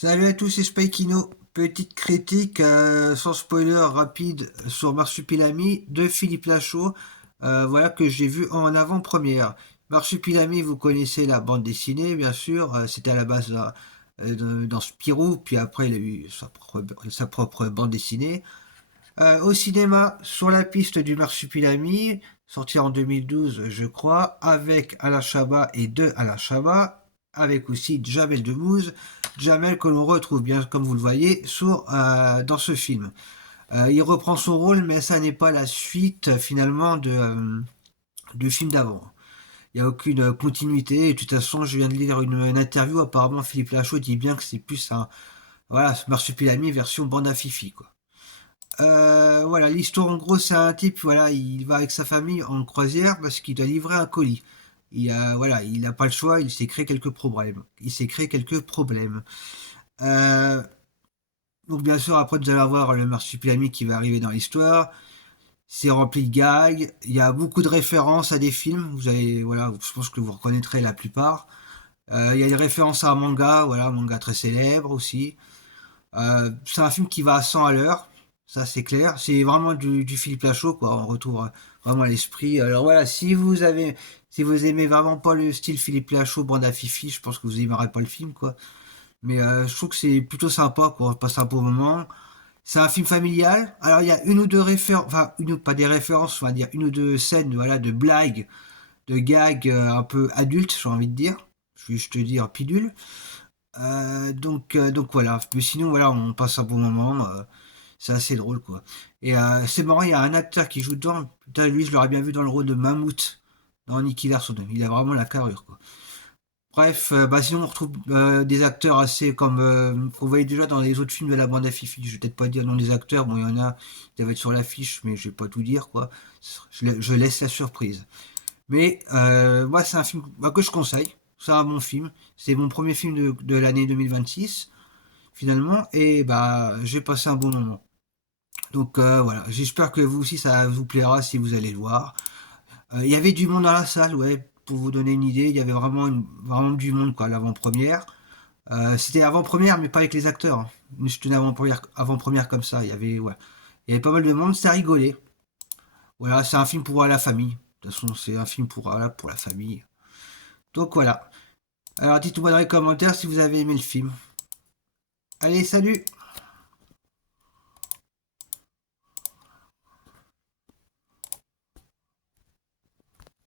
Salut à tous, c'est Spikino. Petite critique sans spoiler rapide sur Marsupilami de Philippe Lachaud, voilà que j'ai vu en avant-première. Marsupilami, vous connaissez la bande dessinée, bien sûr. C'était à la base dans Spirou, puis après il a eu sa propre bande dessinée. Au cinéma, sur la piste du Marsupilami, sorti en 2012, je crois, avec Alain Chabat et de Alain Chabat, avec aussi Jamel Debbouze, Jamel que l'on retrouve bien, comme vous le voyez, dans ce film. Il reprend son rôle, mais ça n'est pas la suite finalement du film d'avant. Il n'y a aucune continuité, et de toute façon, je viens de lire une interview, apparemment Philippe Lachaud dit bien que c'est plus un, voilà, Marsupilami version bande à Fifi, quoi. Voilà, l'histoire en gros, c'est un type, voilà, il va avec sa famille en croisière parce qu'il doit livrer un colis. Voilà, il n'a pas le choix, il s'est créé quelques problèmes. Il s'est créé quelques problèmes. Euh, donc bien sûr, après vous allez avoir le marsupilami qui va arriver dans l'histoire. C'est rempli de gags. Il y a beaucoup de références à des films. Vous avez, voilà, je pense que vous reconnaîtrez la plupart. Il y a des références à un manga, voilà, un manga très célèbre aussi. C'est un film qui va à 100 à l'heure, ça c'est clair. C'est vraiment du Philippe Lachaud, quoi. On retrouve vraiment l'esprit. Alors voilà, si vous aimez vraiment pas le style Philippe Lachaud, bande à Fifi, je pense que vous aimerez pas le film, quoi. Mais je trouve que c'est plutôt sympa, quoi. On passe un beau moment. C'est un film familial. Alors il y a une ou deux références, enfin une ou pas des références, on va dire une ou deux scènes, voilà, de blagues, de gags un peu adultes, j'ai envie de dire. Je vais juste te dire pidule. Donc voilà. Mais sinon, voilà, on passe un bon moment. C'est assez drôle, quoi. Et c'est marrant, il y a un acteur qui joue dedans. Putain, lui, je l'aurais bien vu dans le rôle de Mammouth dans Nicky Larson. Il a vraiment la carrure, quoi. Bref, bah sinon on retrouve des acteurs assez comme qu'on voyait déjà dans les autres films de la bande à Fifi. Je vais peut-être pas dire le nom des acteurs, bon il y en a qui doivent être sur l'affiche, mais je vais pas tout dire quoi. Je laisse la surprise. Mais moi c'est un film bah, que je conseille. C'est un bon film. C'est mon premier film de l'année 2026 finalement, et bah j'ai passé un bon moment. Donc voilà, j'espère que vous aussi ça vous plaira si vous allez le voir. Il y avait du monde dans la salle, ouais, pour vous donner une idée, il y avait vraiment du monde quoi, à l'avant-première. C'était avant-première, mais pas avec les acteurs, hein. C'était une avant-première comme ça. Ouais. Il y avait pas mal de monde, ça rigolait. Voilà, c'est un film pour la famille. De toute façon, c'est un film voilà, pour la famille. Donc voilà. Alors dites-moi dans les commentaires si vous avez aimé le film. Allez, salut!